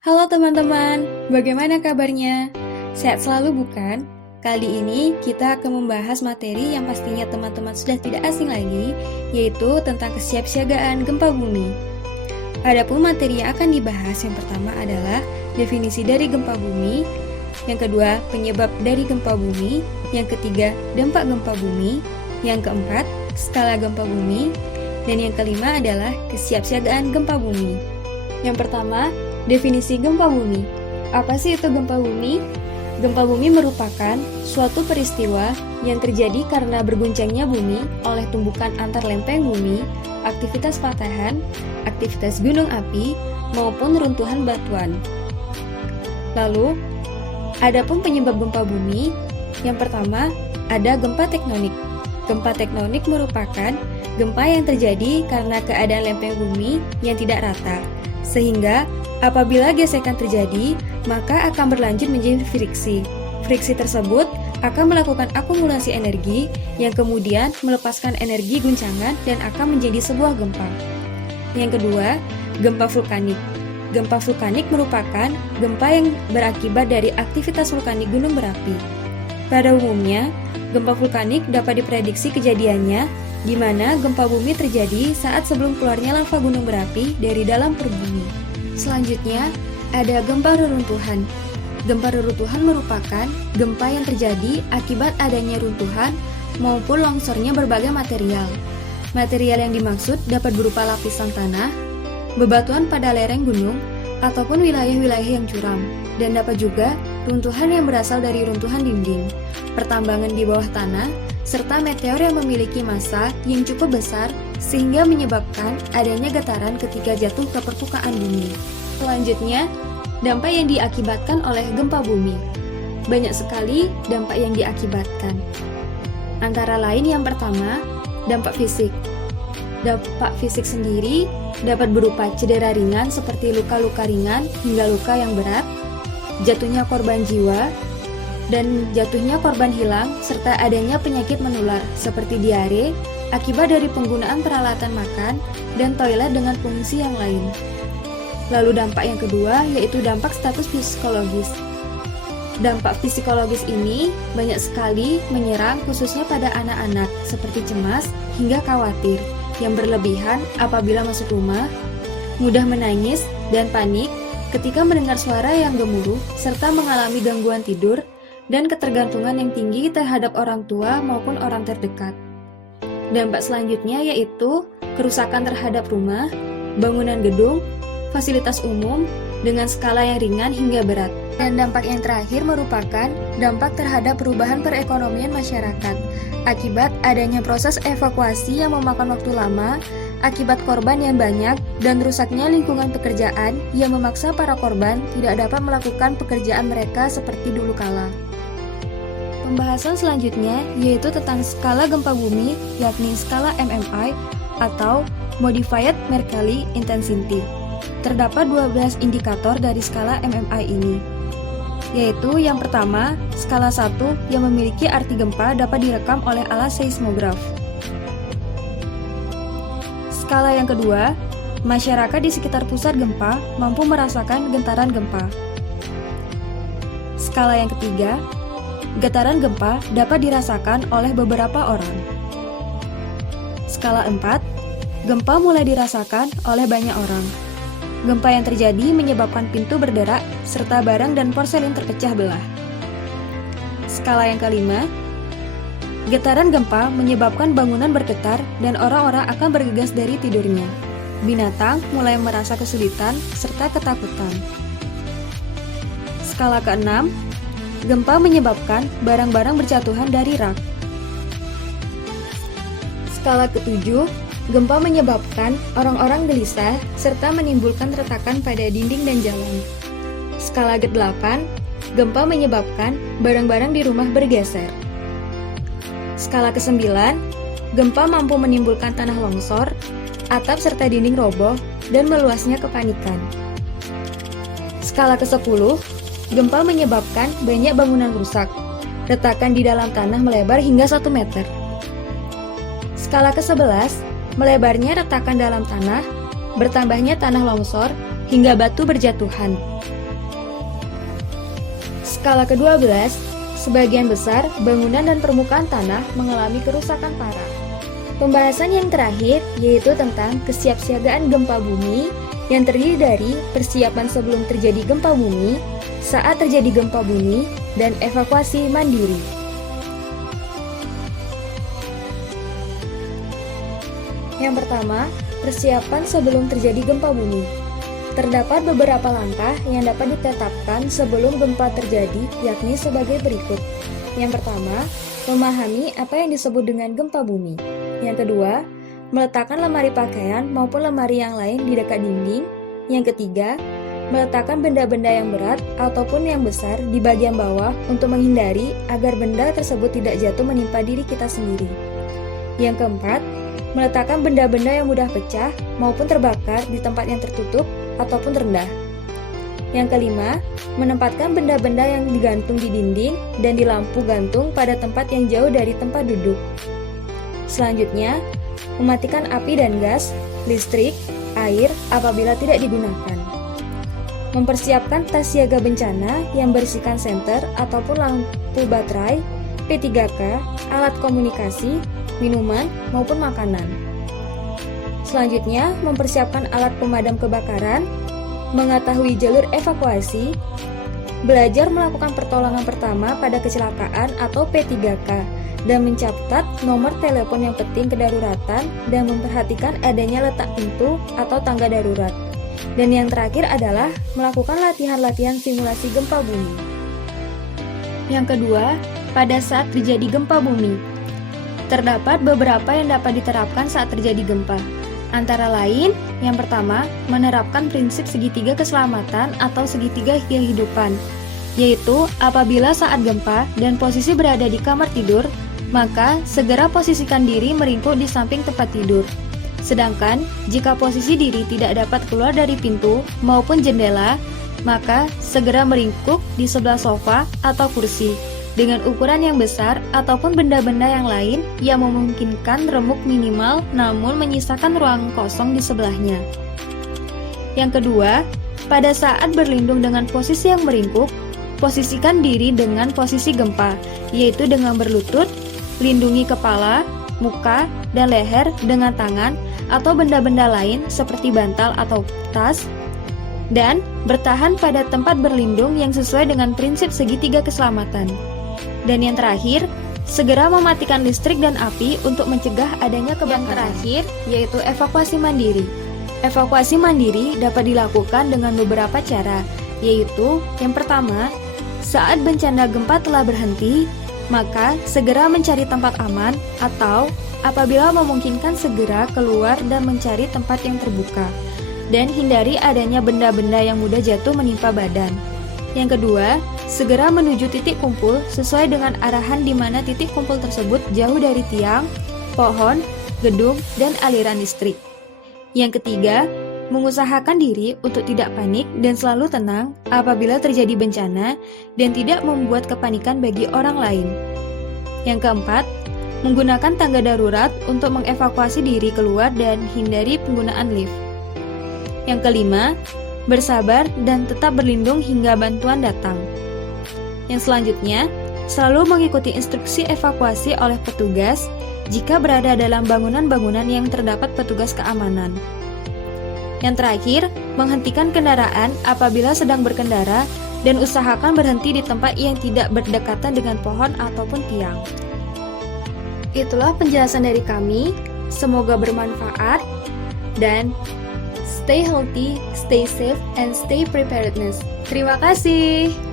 Halo teman-teman, bagaimana kabarnya? Sehat selalu bukan? Kali ini kita akan membahas materi yang pastinya teman-teman sudah tidak asing lagi, yaitu tentang kesiapsiagaan gempa bumi. Adapun materi yang akan dibahas yang pertama adalah definisi dari gempa bumi, yang kedua penyebab dari gempa bumi, yang ketiga dampak gempa bumi, yang keempat skala gempa bumi, dan yang kelima adalah kesiapsiagaan gempa bumi. Yang pertama, definisi gempa bumi. Apa sih itu gempa bumi? Gempa bumi merupakan suatu peristiwa yang terjadi karena berguncangnya bumi oleh tumbukan antar lempeng bumi, aktivitas patahan, aktivitas gunung api, maupun runtuhan batuan. Lalu, adapun penyebab gempa bumi, yang pertama ada gempa tektonik. Gempa tektonik merupakan gempa yang terjadi karena keadaan lempeng bumi yang tidak rata, sehingga apabila gesekan terjadi, maka akan berlanjut menjadi friksi. Friksi tersebut akan melakukan akumulasi energi yang kemudian melepaskan energi guncangan dan akan menjadi sebuah gempa. Yang kedua, gempa vulkanik. Gempa vulkanik merupakan gempa yang berakibat dari aktivitas vulkanik gunung berapi. Pada umumnya, gempa vulkanik dapat diprediksi kejadiannya di mana gempa bumi terjadi saat sebelum keluarnya lava gunung berapi dari dalam perut bumi. Selanjutnya, ada gempa reruntuhan. Gempa reruntuhan merupakan gempa yang terjadi akibat adanya runtuhan maupun longsornya berbagai material. Material yang dimaksud dapat berupa lapisan tanah, bebatuan pada lereng gunung, ataupun wilayah-wilayah yang curam, dan dapat juga runtuhan yang berasal dari runtuhan dinding, pertambangan di bawah tanah, serta meteor yang memiliki massa yang cukup besar sehingga menyebabkan adanya getaran ketika jatuh ke permukaan bumi. Selanjutnya, dampak yang diakibatkan oleh gempa bumi. Banyak sekali dampak yang diakibatkan. Antara lain yang pertama, dampak fisik. Dampak fisik sendiri dapat berupa cedera ringan seperti luka-luka ringan hingga luka yang berat, jatuhnya korban jiwa, dan jatuhnya korban hilang, serta adanya penyakit menular seperti diare akibat dari penggunaan peralatan makan dan toilet dengan fungsi yang lain. Lalu dampak yang kedua yaitu dampak status psikologis. Dampak psikologis ini banyak sekali menyerang khususnya pada anak-anak seperti cemas hingga khawatir yang berlebihan apabila masuk rumah, mudah menangis dan panik ketika mendengar suara yang gemuruh serta mengalami gangguan tidur dan ketergantungan yang tinggi terhadap orang tua maupun orang terdekat. Dampak selanjutnya yaitu kerusakan terhadap rumah, bangunan gedung, fasilitas umum dengan skala yang ringan hingga berat. Dan dampak yang terakhir merupakan dampak terhadap perubahan perekonomian masyarakat akibat adanya proses evakuasi yang memakan waktu lama, akibat korban yang banyak, dan rusaknya lingkungan pekerjaan yang memaksa para korban tidak dapat melakukan pekerjaan mereka seperti dulu kala. Pembahasan selanjutnya yaitu tentang skala gempa bumi, yakni skala MMI atau Modified Mercalli Intensity. Terdapat 12 indikator dari skala MMI ini, yaitu yang pertama, skala 1 yang memiliki arti gempa dapat direkam oleh alat seismograf. Skala yang kedua, masyarakat di sekitar pusat gempa mampu merasakan getaran gempa. Skala yang ketiga, getaran gempa dapat dirasakan oleh beberapa orang. Skala 4, gempa mulai dirasakan oleh banyak orang. Gempa yang terjadi menyebabkan pintu berderak serta barang dan porselin terpecah belah. Skala yang kelima, getaran gempa menyebabkan bangunan bergetar dan orang-orang akan bergegas dari tidurnya. Binatang mulai merasa kesulitan serta ketakutan. Skala keenam, gempa menyebabkan barang-barang berjatuhan dari rak. Skala ketujuh, gempa menyebabkan orang-orang gelisah serta menimbulkan retakan pada dinding dan jalan. Skala ke-8, gempa menyebabkan barang-barang di rumah bergeser. Skala ke-9, gempa mampu menimbulkan tanah longsor, atap serta dinding roboh, dan meluasnya kepanikan. Skala ke-10, gempa menyebabkan banyak bangunan rusak, retakan di dalam tanah melebar hingga 1 meter. Skala ke-11, melebarnya retakan dalam tanah, bertambahnya tanah longsor, hingga batu berjatuhan. Skala ke-12, sebagian besar bangunan dan permukaan tanah mengalami kerusakan parah. Pembahasan yang terakhir yaitu tentang kesiapsiagaan gempa bumi yang terdiri dari persiapan sebelum terjadi gempa bumi, saat terjadi gempa bumi, dan evakuasi mandiri. Yang pertama, persiapan sebelum terjadi gempa bumi. Terdapat beberapa langkah yang dapat ditetapkan sebelum gempa terjadi, yakni sebagai berikut. Yang pertama, memahami apa yang disebut dengan gempa bumi. Yang kedua, meletakkan lemari pakaian maupun lemari yang lain di dekat dinding. Yang ketiga, meletakkan benda-benda yang berat ataupun yang besar di bagian bawah untuk menghindari agar benda tersebut tidak jatuh menimpa diri kita sendiri. Yang keempat, meletakkan benda-benda yang mudah pecah maupun terbakar di tempat yang tertutup ataupun rendah. Yang kelima, menempatkan benda-benda yang digantung di dinding dan di lampu gantung pada tempat yang jauh dari tempat duduk. Selanjutnya, mematikan api dan gas, listrik, air apabila tidak digunakan. Mempersiapkan tas siaga bencana yang berisikan senter ataupun lampu baterai, P3K, alat komunikasi, minuman, maupun makanan. Selanjutnya, mempersiapkan alat pemadam kebakaran, mengetahui jalur evakuasi, belajar melakukan pertolongan pertama pada kecelakaan atau P3K, dan mencatat nomor telepon yang penting kedaruratan dan memperhatikan adanya letak pintu atau tangga darurat. Dan yang terakhir adalah melakukan latihan-latihan simulasi gempa bumi. Yang kedua, pada saat terjadi gempa bumi. Terdapat beberapa yang dapat diterapkan saat terjadi gempa. Antara lain, yang pertama, menerapkan prinsip segitiga keselamatan atau segitiga kehidupan, yaitu apabila saat gempa dan posisi berada di kamar tidur, maka segera posisikan diri meringkuk di samping tempat tidur. Sedangkan, jika posisi diri tidak dapat keluar dari pintu maupun jendela, maka segera meringkuk di sebelah sofa atau kursi, dengan ukuran yang besar ataupun benda-benda yang lain yang memungkinkan remuk minimal namun menyisakan ruang kosong di sebelahnya. Yang kedua, pada saat berlindung dengan posisi yang meringkuk, posisikan diri dengan posisi gempa, yaitu dengan berlutut, lindungi kepala, muka, dan leher dengan tangan atau benda-benda lain seperti bantal atau tas, dan bertahan pada tempat berlindung yang sesuai dengan prinsip segitiga keselamatan. Dan yang terakhir, segera mematikan listrik dan api untuk mencegah adanya kebakaran. Yang terakhir, yaitu evakuasi mandiri. Evakuasi mandiri dapat dilakukan dengan beberapa cara, yaitu yang pertama, saat bencana gempa telah berhenti, maka segera mencari tempat aman atau apabila memungkinkan segera keluar dan mencari tempat yang terbuka, dan hindari adanya benda-benda yang mudah jatuh menimpa badan. Yang kedua, segera menuju titik kumpul sesuai dengan arahan di mana titik kumpul tersebut jauh dari tiang, pohon, gedung, dan aliran listrik. Yang ketiga, mengusahakan diri untuk tidak panik dan selalu tenang apabila terjadi bencana dan tidak membuat kepanikan bagi orang lain. Yang keempat, menggunakan tangga darurat untuk mengevakuasi diri keluar dan hindari penggunaan lift. Yang kelima, bersabar dan tetap berlindung hingga bantuan datang. Yang selanjutnya, selalu mengikuti instruksi evakuasi oleh petugas jika berada dalam bangunan-bangunan yang terdapat petugas keamanan. Yang terakhir, menghentikan kendaraan apabila sedang berkendara dan usahakan berhenti di tempat yang tidak berdekatan dengan pohon ataupun tiang. Itulah penjelasan dari kami, semoga bermanfaat dan stay healthy, stay safe, and stay preparedness. Terima kasih.